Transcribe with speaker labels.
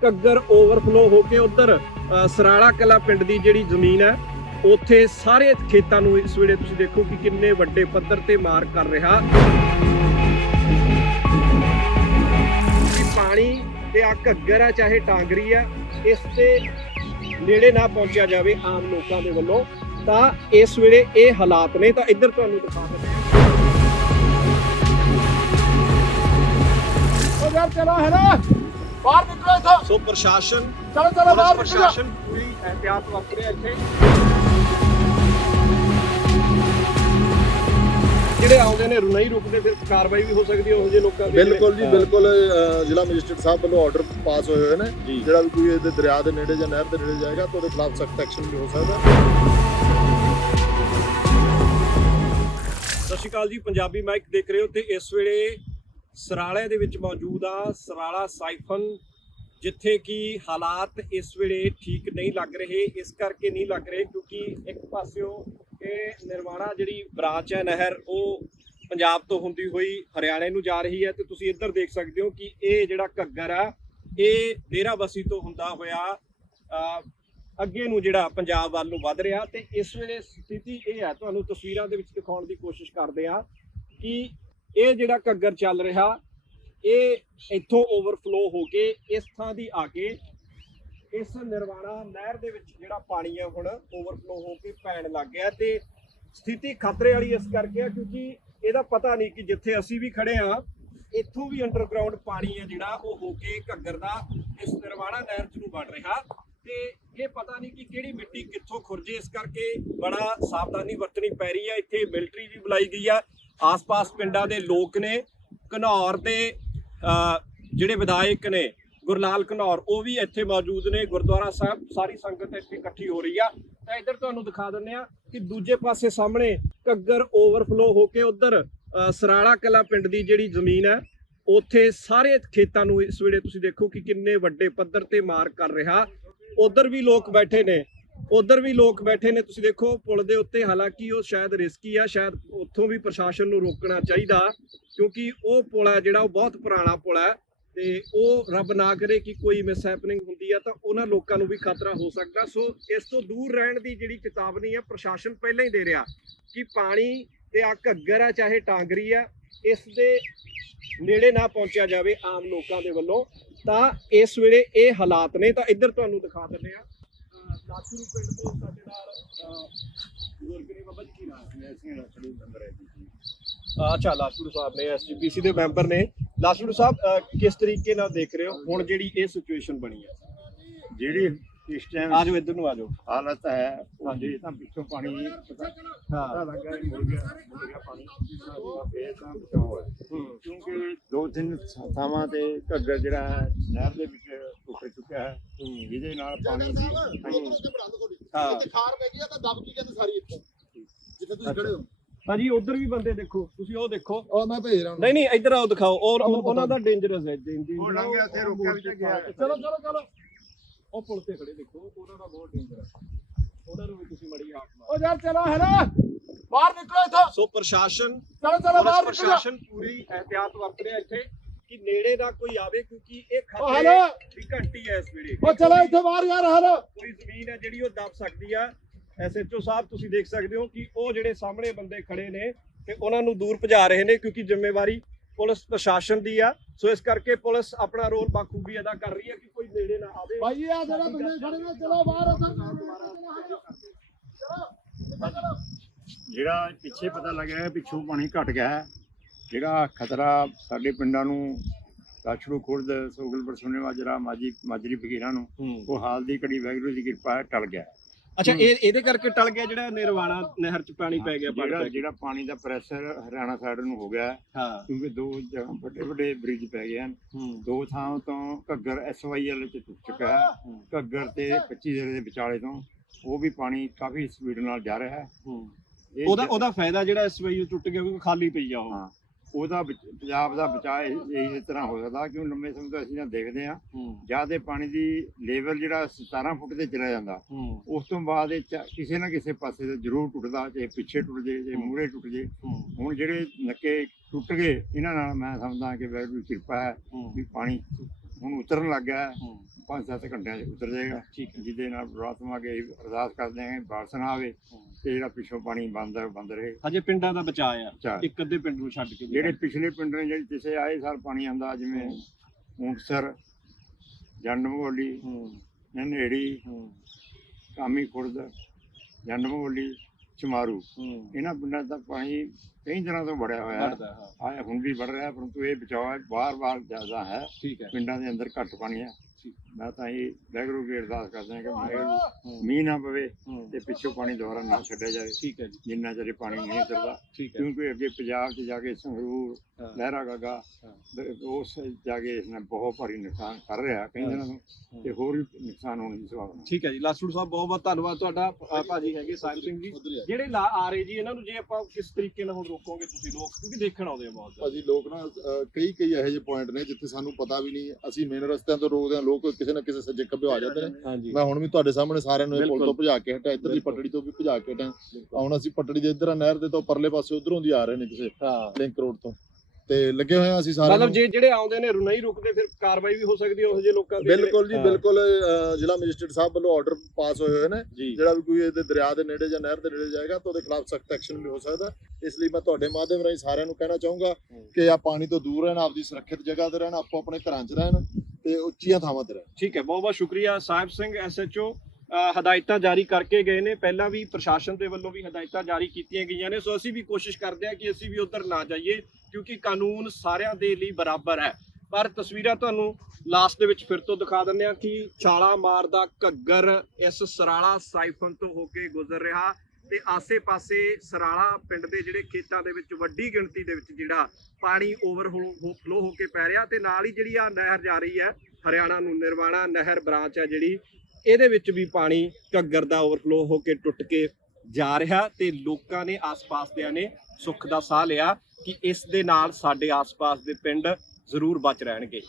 Speaker 1: Ghaggar overflow ਹੋ ਕੇ ਉਧਰ ਸਰਾਲਾ ਕਲਾ ਪਿੰਡ ਦੀ ਜਿਹੜੀ ਜ਼ਮੀਨ ਹੈ, ਉੱਥੇ ਸਾਰੇ ਖੇਤਾਂ ਨੂੰ ਇਸ ਵੇਲੇ ਤੁਸੀਂ ਦੇਖੋ ਕਿ ਕਿੰਨੇ ਵੱਡੇ ਪੱਧਰ ਤੇ ਮਾਰ ਕਰ ਰਿਹਾ। ਕਿ ਪਾਣੀ ਤੇ ਆ ਘੱਗਰ ਆ, ਚਾਹੇ ਟਾਂਗਰੀ ਆ, ਇਸ ਤੇ ਨੇੜੇ ਨਾ ਪਹੁੰਚਿਆ ਜਾਵੇ ਆਮ ਲੋਕਾਂ ਦੇ ਵੱਲੋਂ, ਤਾਂ ਇਸ ਵੇਲੇ ਇਹ ਹਾਲਾਤ ਨੇ। ਤਾਂ ਇੱਧਰ ਤੁਹਾਨੂੰ ਦਿਖਾ ਦਿੰਦੇ ਹਾਂ।
Speaker 2: ਉਹ ਯਾਰ ਚਲੋ ਹੈ ਨਾ ਬਾਹਰ ਨਿਕਲੋ ਇੱਥੋਂ।
Speaker 1: ਸੋ ਪ੍ਰਸ਼ਾਸਨ
Speaker 2: ਚਲੋ ਚਲੋ ਬਾਹਰ ਨਿਕਲੋ।
Speaker 1: ਪ੍ਰਸ਼ਾਸਨ ਪੂਰੀ ਇhtiyat ਵਰਤ ਰਿਹਾ ਇੱਥੇ। ਜਿਹੜੇ ਆਉਂਦੇ ਨੇ ਨਹੀਂ ਰੁਕਦੇ ਫਿਰ ਕਾਰਵਾਈ ਵੀ ਹੋ ਸਕਦੀ ਹੈ ਉਹ ਜਿਹੇ ਲੋਕਾਂ ਦੇ
Speaker 3: ਬਿਲਕੁਲ ਜੀ ਬਿਲਕੁਲ ਅ, ਜ਼ਿਲ੍ਹਾ ਮੈਜਿਸਟਰੇਟ ਸਾਹਿਬ ਵੱਲੋਂ ਆਰਡਰ ਪਾਸ ਹੋਏ ਹੋਏ ਨੇ।
Speaker 1: ਜੀ।
Speaker 3: ਜਿਹੜਾ ਵੀ ਕੋਈ ਇਹਦੇ ਦਰਿਆ ਦੇ ਨੇੜੇ ਜਾਂ ਨਹਿਰ ਦੇ ਨੇੜੇ ਜਾਏਗਾ ਤਾਂ ਉਹਦੇ ਖਿਲਾਫ ਸਖਤ ਐਕਸ਼ਨ ਵੀ ਹੋ ਸਕਦਾ।
Speaker 1: ਸਤਿ ਸ਼੍ਰੀ ਅਕਾਲ ਜੀ ਪੰਜਾਬੀ ਮਾਈਕ ਦੇਖ ਰਹੇ ਹੋ ਤੇ ਇਸ ਵੇਲੇ ਸਰਾਲੇ ਦੇ ਵਿੱਚ ਮੌਜੂਦ ਆ ਸਰਾਲਾ ਸਾਈਫਨ ਜਿੱਥੇ ਕਿ ਹਾਲਾਤ ਇਸ ਵੇਲੇ ਠੀਕ ਨਹੀਂ ਲੱਗ ਰਹੇ, ਇਸ ਕਰਕੇ ਨਹੀਂ ਲੱਗ ਰਹੇ ਕਿਉਂਕਿ ਇੱਕ ਪਾਸਿਓਂ ਇਹ ਨਿਰਵਾਣਾ ਜਿਹੜੀ ਬ੍ਰਾਂਚ ਹੈ ਨਹਿਰ, ਉਹ ਪੰਜਾਬ ਤੋਂ ਹੁੰਦੀ ਹੋਈ ਹਰਿਆਣੇ ਨੂੰ ਜਾ ਰਹੀ ਹੈ ਤੇ ਤੁਸੀਂ ਇੱਧਰ ਦੇਖ ਸਕਦੇ ਹੋ ਕਿ ਇਹ ਜਿਹੜਾ ਘੱਗਰ ਆ, ਇਹ ਡੇਰਾਬੱਸੀ ਤੋਂ ਹੁੰਦਾ ਹੋਇਆ ਅੱਗੇ ਨੂੰ ਜਿਹੜਾ ਪੰਜਾਬ ਵੱਲ ਨੂੰ ਵੱਧ ਰਿਹਾ ਤੇ ਇਸ ਵੇਲੇ ਸਥਿਤੀ ਇਹ ਹੈ, ਤੁਹਾਨੂੰ ਤਸਵੀਰਾਂ ਦੇ ਵਿੱਚ ਦਿਖਾਉਣ ਦੀ ਕੋਸ਼ਿਸ਼ ਕਰਦੇ ਆ ਕਿ ਇਹ ਜਿਹੜਾ ਘੱਗਰ ਚੱਲ ਰਿਹਾ, ਇਹ ਇੱਥੋਂ ਓਵਰਫਲੋ ਹੋ ਕੇ ਇਸ ਥਾਂ ਦੀ ਆ ਕੇ ਇਸ ਨਿਰਵਾਣਾ ਨਹਿਰ ਦੇ ਵਿੱਚ ਜਿਹੜਾ ਪਾਣੀ ਹੈ ਹੁਣ ਓਵਰਫਲੋ ਹੋ ਕੇ ਪੈਣ ਲੱਗ ਗਿਆ ਤੇ ਸਥਿਤੀ ਖਤਰੇ ਵਾਲੀ ਇਸ ਕਰਕੇ ਆ ਕਿਉਂਕਿ ਇਹਦਾ ਪਤਾ ਨਹੀਂ ਕਿ ਜਿੱਥੇ ਅਸੀਂ ਵੀ ਖੜੇ ਆ, ਇੱਥੋਂ ਵੀ ਅੰਡਰਗਰਾਉਂਡ ਪਾਣੀ ਹੈ ਜਿਹੜਾ ਉਹ ਹੋ ਕੇ ਘੱਗਰ ਦਾ ਇਸ ਨਿਰਵਾਣਾ ਨਹਿਰ ਚ ਨੂੰ ਵੜ ਰਿਹਾ ਤੇ ਇਹ ਪਤਾ ਨਹੀਂ ਕਿ ਕਿਹੜੀ ਮਿੱਟੀ ਕਿੱਥੋਂ ਖੁਰਜੇ ਇਸ ਕਰਕੇ ਬੜਾ ਸਾਵਧਾਨੀ ਵਰਤਣੀ ਪੈ ਰਹੀ ਹੈ ਇੱਥੇ ਮਿਲਟਰੀ ਵੀ ਬੁਲਾਈ ਗਈ ਆ। ਆਸ-ਪਾਸ ਪਿੰਡਾਂ ਦੇ ਲੋਕ ਨੇ, ਘਨੌਰ ਦੇ ਜਿਹੜੇ ਵਿਧਾਇਕ ਨੇ, ਗੁਰਲਾਲ ਘਨੌਰ, ਉਹ ਵੀ ਇੱਥੇ ਮੌਜੂਦ ਨੇ। ਗੁਰਦੁਆਰਾ ਸਾਹਿਬ, ਸਾਰੀ ਸੰਗਤ ਇੱਥੇ ਇਕੱਠੀ ਹੋ ਰਹੀ ਆ। ਤਾਂ ਇੱਧਰ ਤੁਹਾਨੂੰ ਦਿਖਾ ਦਿੰਦੇ ਆ ਕਿ ਦੂਜੇ ਪਾਸੇ ਸਾਹਮਣੇ ਘੱਗਰ ਓਵਰਫਲੋ ਹੋ ਕੇ ਉਧਰ ਸਰਾਲਾ ਕਲਾ ਪਿੰਡ ਦੀ ਜਿਹੜੀ ਜ਼ਮੀਨ ਹੈ ਉੱਥੇ ਸਾਰੇ ਖੇਤਾਂ ਨੂੰ ਇਸ ਵੇਲੇ ਤੁਸੀਂ ਦੇਖੋ ਕਿ ਕਿੰਨੇ ਵੱਡੇ ਪੱਧਰ ਤੇ ਮਾਰ ਕਰ ਰਿਹਾ। ਉਧਰ ਵੀ ਲੋਕ ਬੈਠੇ ਨੇ। ਉਧਰ ਵੀ ਲੋਕ ਬੈਠੇ ਨੇ, ਤੁਸੀਂ ਦੇਖੋ ਪੁਲ ਦੇ ਉੱਤੇ, ਹਾਲਾਂਕਿ ਉਹ ਸ਼ਾਇਦ ਰਿਸਕੀ ਆ, ਸ਼ਾਇਦ ਉੱਥੋਂ ਵੀ ਪ੍ਰਸ਼ਾਸਨ ਨੂੰ ਰੋਕਣਾ ਚਾਹੀਦਾ, ਕਿਉਂਕਿ ਉਹ ਪੁਲ ਹੈ ਜਿਹੜਾ, ਉਹ ਬਹੁਤ ਪੁਰਾਣਾ ਪੁਲ ਹੈ ਤੇ ਉਹ ਰੱਬ ਨਾ ਕਰੇ ਕਿ ਕੋਈ ਮਿਸਹੈਪਨਿੰਗ ਹੁੰਦੀ ਆ, ਤਾਂ ਉਹਨਾਂ ਲੋਕਾਂ ਨੂੰ ਵੀ ਖਤਰਾ ਹੋ ਸਕਦਾ। ਸੋ ਇਸ ਤੋਂ ਦੂਰ ਰਹਿਣ ਦੀ ਜਿਹੜੀ ਚੇਤਾਵਨੀ ਆ, ਪ੍ਰਸ਼ਾਸਨ ਪਹਿਲਾਂ ਹੀ ਦੇ ਰਿਹਾ ਕਿ ਪਾਣੀ ਤੇ ਆ ਘੱਗਰ ਆ, ਚਾਹੇ ਟਾਂਗਰੀ ਆ, ਇਸ ਦੇ ਨੇੜੇ ਨਾ ਪਹੁੰਚਿਆ ਜਾਵੇ ਆਮ ਲੋਕਾਂ ਦੇ ਵੱਲੋਂ, ਤਾਂ ਇਸ ਵੇਲੇ ਇਹ ਹਾਲਾਤ ਨੇ, ਤਾਂ ਇੱਧਰ ਤੁਹਾਨੂੰ ਦਿਖਾ ਦਿੰਦੇ ਆ। ਲਾਸੂ ਪਿੰਡ ਤੋਂ ਸਾਡੇ ਨਾਲ ਬਜ਼ੁਰਗ ਨੇ ਬਾਬਾ ਜੀ ਕੀ ਨਾਮ ਹੈ ਅਸੀਂ ਲਾਸੂ ਮੈਂਬਰ ਹੈ ਜੀ ਅੱਛਾ ਲਾਸੂ ਸਾਹਿਬ ਨੇ ਐਸਜੀਪੀਸੀ ਦੇ ਮੈਂਬਰ ਨੇ। ਲਾਸੂ ਸਾਹਿਬ ਅਹ, ਕਿਸ ਤਰੀਕੇ ਨਾਲ ਦੇਖ ਰਹੇ ਹੋ? ਹੁਣ ਜਿਹੜੀ ਇਹ ਸਿਚੁਏਸ਼ਨ ਬਣੀ ਹੈ।
Speaker 4: ਜਿਹੜੀ ਇਸ ਟਾਈਮ
Speaker 1: ਆ ਜਾਓ ਇੱਧਰ ਨੂੰ ਆ ਜਾਓ
Speaker 4: ਹਾਲਤ ਹੈ। ਉਹ ਜੇ ਤਾਂ ਪਿੱਛੋਂ ਪਾਣੀ ਪਤਾ
Speaker 1: ਹਾਂ
Speaker 4: ਪਤਾ ਲੱਗਾ ਕਿ ਮੁੜ ਗਿਆ ਮੁੜ ਗਿਆ ਪਾਣੀ ਫੇਰ ਤਾਂ ਬਚਾਓ ਹੈ
Speaker 1: ਹੂੰ,
Speaker 4: ਕਿਉਂਕਿ ਦੋ ਤਿੰਨ ਥਾਵਾਂ ਤੇ ਘੱਗਰ ਜਿਹੜਾ ਹੈ ਨਹਿਰ ਦੇ ਵਿੱਚ ਟੁੱਟ ਚੁੱਕਿਆ ਹੈ। ਜਿਹਦੇ ਨਾਲ ਪਾਣੀ ਦੀ
Speaker 1: ਹਾਂ।
Speaker 3: ਇੱਥੇ ਖਾਰ ਪੈ ਗਈ ਆ ਤਾਂ ਦਬ ਕੀ ਕਹਿੰਦੇ ਸਾਰੀ ਇੱਥੋਂ। ਜਿੱਥੇ ਤੁਸੀਂ ਖੜੇ ਹੋ।
Speaker 1: ਭਾਜੀ ਉਧਰ ਵੀ ਬੰਦੇ ਦੇਖੋ। ਤੁਸੀਂ ਉਹ ਦੇਖੋ।
Speaker 3: ਉਹ ਮੈਂ ਭੇਜ ਰਿਹਾ
Speaker 1: ਨਹੀਂ ਨਹੀਂ ਇੱਧਰ ਆਓ ਦਿਖਾਓ। ਔਰ ਉਹ- ਉਹਨਾਂ ਦਾ ਡੇਂਜਰਸ ਹੈ।
Speaker 4: ਉਹ ਲੰਘ ਗਿਆ ਇੱਥੇ ਰੋਕਿਆ ਵੀ ਤਾਂ ਗਿਆ।
Speaker 1: ਚਲੋ ਚਲੋ ਚਲੋ। ਉਹ ਪੁਲ ਤੇ ਖੜੇ ਦੇਖੋ ਉਹਨਾਂ ਦਾ ਬਹੁਤ ਡੇਂਜਰ ਹੈ। ਉਹਨਾਂ ਨੂੰ ਵੀ ਤੁਸੀਂ ਮੜੀ ਹਾਕ ਮਾਰੋ
Speaker 2: ਉਹ ਯਾਰ ਚਲੋ ਹੈ ਨਾ ਬਾਹਰ ਨਿਕਲੋ ਇੱਥੋਂ।
Speaker 1: ਸੋ ਪ੍ਰਸ਼ਾਸਨ
Speaker 2: ਚਲੋ ਚਲੋ ਬਾਹਰ ਨਿਕਲੋ।
Speaker 1: ਪ੍ਰਸ਼ਾਸਨ ਪੂਰੀ ਇhtiyat ਵਰਤ ਰਿਹਾ ਇੱਥੇ ਕਿ ਨੇੜੇ ਦਾ ਕੋਈ ਆਵੇ ਕਿਉਂਕਿ ਇਹ ਖਤਰੇ
Speaker 2: ਹੈਲੋ
Speaker 1: ਦੀ ਘੰਟੀ ਹੈ ਇਸ ਵੇਲੇ।
Speaker 2: ਉਹ ਚਲੋ ਇੱਥੇ ਬਾਹਰ ਯਾਰ ਹਲੋ
Speaker 1: ਕੋਈ ਜ਼ਮੀਨ ਹੈ ਜਿਹੜੀ ਉਹ ਦਬ ਸਕਦੀ ਆ। ਐਸਐਚਓ ਸਾਹਿਬ ਤੁਸੀਂ ਦੇਖ ਸਕਦੇ ਹੋ ਕਿ ਉਹ ਜਿਹੜੇ ਸਾਹਮਣੇ ਬੰਦੇ ਖੜੇ ਨੇ ਤੇ ਉਹਨਾਂ ਨੂੰ ਦੂਰ ਭਜਾ ਰਹੇ ਨੇ ਕਿਉਂਕਿ ਜ਼ਿੰਮੇਵਾਰੀ ਪੁਲਿਸ ਪ੍ਰਸ਼ਾਸਨ ਦੀ ਆ। ਸੋ ਇਸ ਕਰਕੇ ਪੁਲਿਸ ਆਪਣਾ ਰੋਲ ਬਾਖੂਬੀ ਅਦਾ ਕਰ ਰਹੀ ਹੈ ਕਿ ਕੋਈ ਨੇੜੇ ਨਾ ਆਵੇ।
Speaker 2: ਭਾਈ ਆ ਜਿਹੜਾ ਬੰਦੇ ਖੜੇ ਨੇ ਚਲੋ ਬਾਹਰ ਉਧਰ
Speaker 4: ਜਿਹੜਾ ਪਿੱਛੇ ਪਤਾ ਲੱਗਿਆ ਹੈ ਪਿੱਛੋਂ ਪਾਣੀ ਘਟ ਗਿਆ ਹੈ। ਜਿਹੜਾ ਖਤਰਾ ਸਾਡੇ ਪਿੰਡਾਂ ਨੂੰ ਰਾਛੜੂ ਖੁਰਦ ਸੋਗਲਪੁਰ ਸੁਣੇ ਮਾਜਰਾ ਮਾਜੀ ਮਾਜਰੀ ਫਕੀਰਾਂ ਨੂੰ ਉਹ ਹਾਲ ਦੀ ਘੜੀ ਵੈਗਰੂ ਦੀ ਕਿਰਪਾ ਟਲ ਗਿਆ ਹੈ।
Speaker 1: ਅੱਛਾ ਇਹ ਇਹਦੇ ਕਰਕੇ ਟਲ ਗਿਆ ਜਿਹੜਾ ਨਿਰਵਾਣਾ ਨਹਿਰ ਚ ਪਾਣੀ ਪੈ ਗਿਆ ਪਾਣੀ
Speaker 4: ਜਿਹੜਾ
Speaker 1: ਪੈ ਗਿਆ।
Speaker 4: ਜਿਹੜਾ ਪਾਣੀ ਦਾ ਪ੍ਰੈਸ਼ਰ ਹਰਿਆਣਾ ਸਾਈਡ ਨੂੰ ਹੋ ਗਿਆ ਹੈ,
Speaker 1: ਹਾਂ
Speaker 4: ਕਿਉਂਕਿ ਦੋ ਵੱਡੇ ਵੱਡੇ ਬ੍ਰਿਜ ਪੈ ਗਏ ਹਨ।
Speaker 1: ਹੂੰ।
Speaker 4: ਦੋ ਥਾਂ ਤੋਂ ਘੱਗਰ ਐਸਵਾਈਐਲ ਚ ਟੁੱਟ ਚੁੱਕਾ ਹੈ। ਘੱਗਰ ਤੇ 25 ਜ਼ਿਲ੍ਹੇ ਦੇ ਵਿਚਾਲੇ ਤੋਂ ਉਹ ਵੀ ਪਾਣੀ ਕਾਫੀ ਸਪੀਡ ਨਾਲ ਜਾ ਰਿਹਾ ਹੈ।
Speaker 1: ਹੂੰ।
Speaker 4: ਇਹ
Speaker 1: ਉਹਦਾ ਉਹਦਾ ਫਾਇਦਾ ਜਿਹੜਾ ਇਸ ਟੁੱਟ ਗਿਆ ਕਿਉਂਕਿ ਖਾਲੀ ਪਈ ਆ ਉਹ।
Speaker 4: ਹਾਂ। ਉਹਦਾ ਬਚ- ਪੰਜਾਬ ਦਾ ਬਚਾਅ ਇਹ- ਇਸ ਤਰ੍ਹਾਂ ਹੋ ਸਕਦਾ ਕਿਉਂ ਲੰਮੇ ਸਮੇਂ ਤੋਂ ਅਸੀਂ ਨਾ ਦੇਖਦੇ ਹਾਂ।
Speaker 1: ਹੂੰ।
Speaker 4: ਜ਼ਿਆਦਾ ਪਾਣੀ ਦੀ ਲੈਵਲ ਜਿਹੜਾ 17 ਫੁੱਟ ਤੇ ਚਲਾ ਜਾਂਦਾ।
Speaker 1: ਹੂੰ।
Speaker 4: ਉਸ ਤੋਂ ਬਾਅਦ ਇਹ ਚ- ਕਿਸੇ ਨਾ ਕਿਸੇ ਪਾਸੇ ਤੇ ਜ਼ਰੂਰ ਟੁੱਟਦਾ ਚਾਹੇ ਪਿੱਛੇ ਟੁੱਟ ਜੇ ਜੇ ਮੂਹਰੇ ਟੁੱਟ ਜੇ
Speaker 1: ਹੂੰ।
Speaker 4: ਹੁਣ ਜਿਹੜੇ ਨੱਕੇ ਟੁੱਟ ਗਏ ਇਹਨਾਂ ਨਾਲ ਮੈਂ ਸਮਝਦਾ ਕਿ ਵੈਗੁਰੂ ਦੀ ਕਿਰਪਾ ਹੈ ਵੀ ਪਾਣੀ ਹੁਣ ਉਤਰਨ ਲੱਗ ਗਿਆ ਹੈ।
Speaker 1: ਹੂੰ।
Speaker 4: 5-7 ਘੰਟਿਆਂ 'ਚ ਉਤਰ ਜਾਏਗਾ।
Speaker 1: ਠੀਕ ਹੈ।
Speaker 4: ਜਿਹਦੇ ਨਾਲ ਪ੍ਰਾਰਥਨਾ ਕੇ ਅਰਦਾਸ ਕਰਦੇ ਹਾਂ ਬਾਰਿਸ਼ ਨਾ ਆਵੇ। ਤੇ ਜਿਹੜਾ ਪਿੱਛੋਂ ਪਾਣੀ ਬੰਦ ਹੈ ਬੰਦ ਰਹੇ
Speaker 1: ਹਜੇ ਪਿੰਡਾਂ ਦਾ ਬਚਾਅ ਆ। ਇੱਕ ਅੱਧੇ ਪਿੰਡ ਨੂੰ ਛੱਡ ਕੇ
Speaker 4: ਜਿਹੜੇ ਪਿਛਲੇ ਪਿੰਡ ਨੇ ਜਿਹੜੇ ਪਿਛੇ ਆਏ ਸਾਲ ਪਾਣੀ ਆਂਦਾ ਜਿਵੇਂ ਊਂਟਸਰ ਜੰਡਮਗੋਲੀ
Speaker 1: ਹੂੰ।
Speaker 4: ਨਨੇੜੀ
Speaker 1: ਹੂੰ।
Speaker 4: ਕਾਮੀ ਖੁਰਦ ਜੰਡਮਗੋਲੀ ਚਮਾਰੂ ਇਹਨਾਂ ਪਿੰਡਾਂ ਦਾ ਪਾਣੀ ਕਈ ਦਿਨਾਂ ਤੋਂ ਬੜਿਆ ਹੋਇਆ। ਹੈ। ਆਇਆ ਹੁਣ ਵੀ ਵੜ ਰਿਹਾ ਪਰੰਤੂ ਇਹ ਬਚਾਅ ਬਾਰ-ਬਾਰ ਜ਼ਿਆਦਾ ਹੈ। ਪਿੰਡਾਂ ਦੇ ਅੰਦਰ ਘੱਟ ਪਾਣੀ ਹੈ। ਮੈਂ ਤਾਂ ਇਹ ਵੈਗਰੂ ਕੀ ਅਰਦਾਸ ਕਰਦਾ ਹਾਂ ਕਿ ਵਾਹਿਗੁਰੂ ਮੀਂਹ ਨਾ ਪਵੇ ਤੇ ਪਿੱਛੋਂ ਪਾਣੀ ਦੁਬਾਰਾ ਨਾ ਛੱਡਿਆ ਜਾਵੇ।
Speaker 1: ਠੀਕ ਹੈ ਜੀ।
Speaker 4: ਜਿੰਨਾ ਚਿਰ ਪਾਣੀ ਨਹੀਂ
Speaker 1: ਹੈ।
Speaker 4: ਕਿਉਂਕਿ ਅੱਗੇ ਪੰਜਾਬ 'ਚ ਜਾ ਕੇ ਸੰਗਰੂਰ ਲਹਿਰਾ ਗਾਗਾ ਉਸ ਜਾ ਕੇ ਇਸ ਨੇ ਬਹੁਤ ਭਾਰੀ ਨੁਕਸਾਨ ਕਰ ਰਿਹਾ ਕਈ ਦਿਨਾਂ ਤੋਂ ਤੇ ਹੋਰ ਵੀ ਨੁਕਸਾਨ ਹੋਣ ਦੀ ਸੰਭਾਵਨਾ
Speaker 1: ਠੀਕ ਹੈ ਜੀ। ਲਾਸੂੜ ਸਾਹਿਬ ਬਹੁਤ ਬਹੁਤ ਧੰਨਵਾਦ ਤੁਹਾਡਾ ਭਾਜੀ ਹੈਗੇ ਸਾਹਿਬ ਸਿੰਘ ਜੀ।
Speaker 3: ਆ
Speaker 1: ਜਿਹੜੇ ਲਾ ਆ ਰਹੇ ਜੀ ਇਹਨਾਂ ਨੂੰ ਜੇ ਆਪਾਂ ਕਿਸ ਤਰੀਕੇ ਨਾਲ ਹੁਣ ਰੋਕੋਗੇ ਤੁਸੀਂ ਲੋਕ? ਕਿਉਂਕਿ ਦੇਖਣ ਆਉਂਦੇ ਆ ਬਹੁਤ।
Speaker 3: ਭਾਜੀ ਲੋਕ ਨਾ ਕਈ ਕਈ ਇਹੋ ਜਿਹੇ ਪੁਆਇੰਟ ਨੇ ਜਿੱਥੇ ਸਾਨੂੰ ਪਤਾ ਵੀ ਨਹੀਂ ਅਸੀਂ ਮੇਨ ਰਸਤਿਆਂ ਤੋਂ ਰੋਕਦੇ ਹਾਂ ਲੋਕ ਕਿਸੇ ਨਾ ਕਿਸੇ ਸੱਜੇ ਖੱਬੇ ਆ ਜਾਂਦੇ ਨੇ। ਮੈਂ ਹੁਣ ਵੀ ਤੁਹਾਡੇ ਸਾਹਮਣੇ ਸਾਰਿਆਂ ਨੂੰ ਇਹ ਪੁਲ। ਤੋਂ ਭਜਾ ਕੇ ਹਟਿਆ ਇੱਧਰ ਦੀ ਪਟੜੀ ਤੋਂ ਵੀ ਭਜਾ ਕੇ ਹਟਿਆ। ਹੁਣ ਅਸੀਂ ਪਟੜੀ ਦੇ ਇੱਧਰ ਆ ਨਹਿਰ ਦੇ ਤੋਂ ਪਰਲੇ ਪਾਸੇ ਉਧਰੋਂ ਦੀ ਆ ਰਹੇ ਨੇ ਕਿਸੇ
Speaker 1: ਹਾਂ।
Speaker 3: ਲਿੰਕ ਰੋਡ ਤੋਂ। ਤੇ ਲੱਗੇ ਹੋਏ ਆ ਅਸੀਂ ਸਾਰੇ
Speaker 1: ਮਤਲਬ ਜੇ ਜਿਹੜੇ ਆਉਂਦੇ ਨੇ ਨਹੀਂ ਰੁਕਦੇ ਫਿਰ ਕਾਰਵਾਈ ਵੀ ਹੋ ਸਕਦੀ ਹੈ ਉਹ ਜਿਹੇ ਲੋਕਾਂ ਦੇ
Speaker 3: ਬਿਲਕੁਲ ਜੀ। ਬਿਲਕੁਲ ਜ਼ਿਲ੍ਹਾ ਮੈਜਿਸਟਰੇਟ ਸਾਹਿਬ ਵੱਲੋਂ ਆਰਡਰ ਪਾਸ ਹੋਏ ਹੋਏ ਨੇ।
Speaker 1: ਜੀ।
Speaker 3: ਜਿਹੜਾ ਵੀ ਕੋਈ ਇਹਦੇ ਦਰਿਆ ਦੇ ਨੇੜੇ ਜਾਂ ਨਹਿਰ ਦੇ ਨੇੜੇ ਜਾਏਗਾ ਤਾਂ ਉਹਦੇ ਖਿਲਾਫ ਸਖਤ ਐਕਸ਼ਨ ਵੀ ਹੋ ਸਕਦਾ। ਇਸ ਲਈ ਮੈਂ ਤੁਹਾਡੇ ਮਾਧਿਅਮ ਰਾਹੀਂ ਸਾਰਿਆਂ ਨੂੰ ਕਹਿਣਾ ਚਾਹੂੰਗਾ ਕਿ ਆ ਪਾਣੀ ਤੋਂ ਦੂਰ ਰਹਿਣ ਆਪਦੀ ਸੁਰੱਖਿਅਤ ਜਗ੍ਹਾ ਤੇ ਰਹਿਣ ਆਪੋ ਆਪਣੇ ਘਰਾਂ 'ਚ ਰਹਿਣ। ਤੇ ਉੱਚੀਆਂ ਥਾਵਾਂ ਤੇ ਰਹਿਣ।
Speaker 1: ਠੀਕ ਹੈ, ਬਹੁਤ ਬਹੁਤ ਸ਼ੁਕਰੀਆ ਸਾਹਿਬ ਸਿੰਘ ਐਸਐਚਓ ਹਦਾਇਤਾਂ ਜਾਰੀ ਕਰਕੇ ਗਏ ਨੇ। ਪਹਿਲਾਂ ਵੀ ਪ੍ਰਸ਼ਾਸਨ ਦੇ ਵੱਲੋਂ ਵੀ ਹਦਾਇਤਾਂ ਜਾਰੀ ਕੀਤੀਆਂ ਗਈਆਂ ਨੇ। ਸੋ ਅਸੀਂ ਵੀ ਕੋਸ਼ਿਸ਼ ਕਰਦੇ ਹਾਂ ਕਿ ਅਸੀਂ ਵੀ ਉਧਰ ਨਾ ਜਾਈਏ, ਕਿਉਂਕਿ ਕਾਨੂੰਨ ਸਾਰਿਆਂ ਦੇ ਲਈ ਬਰਾਬਰ ਹੈ। ਪਰ ਤਸਵੀਰਾਂ ਤੁਹਾਨੂੰ ਲਾਸਟ ਦੇ ਵਿੱਚ ਫਿਰ ਤੋਂ ਦਿਖਾ ਦਿੰਦੇ ਹਾਂ ਕਿ ਛਾਲਾ ਮਾਰਦਾ ਘੱਗਰ ਇਸ ਸਰਾਲਾ ਸਾਈਫਨ ਤੋਂ ਹੋ ਕੇ ਗੁਜ਼ਰ ਰਿਹਾ। ਤੇ ਆਸੇ-ਪਾਸੇ ਸਰਾਲਾ ਪਿੰਡ ਦੇ ਜਿਹੜੇ ਖੇਤਾਂ ਦੇ ਵਿੱਚ ਵੱਡੀ ਗਿਣਤੀ ਦੇ ਵਿੱਚ ਜਿਹੜਾ ਪਾਣੀ ਓਵਰ ਫਲੋ ਹੋ ਕੇ ਪੈ ਰਿਹਾ ਤੇ ਨਾਲ ਹੀ ਜਿਹੜੀ ਆ ਨਹਿਰ ਜਾ ਰਹੀ ਹੈ, ਹਰਿਆਣਾ ਨੂੰ ਨਿਰਵਾਣਾ ਨਹਿਰ ਬ੍ਰਾਂਚ ਹੈ ਜਿਹੜੀ, ਇਹਦੇ ਵਿੱਚ ਵੀ ਪਾਣੀ ਘੱਗਰ ਦਾ ਓਵਰਫਲੋ ਹੋ ਕੇ ਟੁੱਟ ਕੇ ਜਾ ਰਿਹਾ ਤੇ ਲੋਕਾਂ ਨੇ ਆਸ-ਪਾਸ ਦਿਆਂ ਨੇ ਸੁੱਖ ਦਾ ਸਾਹ ਲਿਆ ਕਿ ਇਸ ਦੇ ਨਾਲ ਸਾਡੇ ਆਸ-ਪਾਸ ਦੇ ਪਿੰਡ ਜ਼ਰੂਰ ਬਚ ਰਹਿਣਗੇ।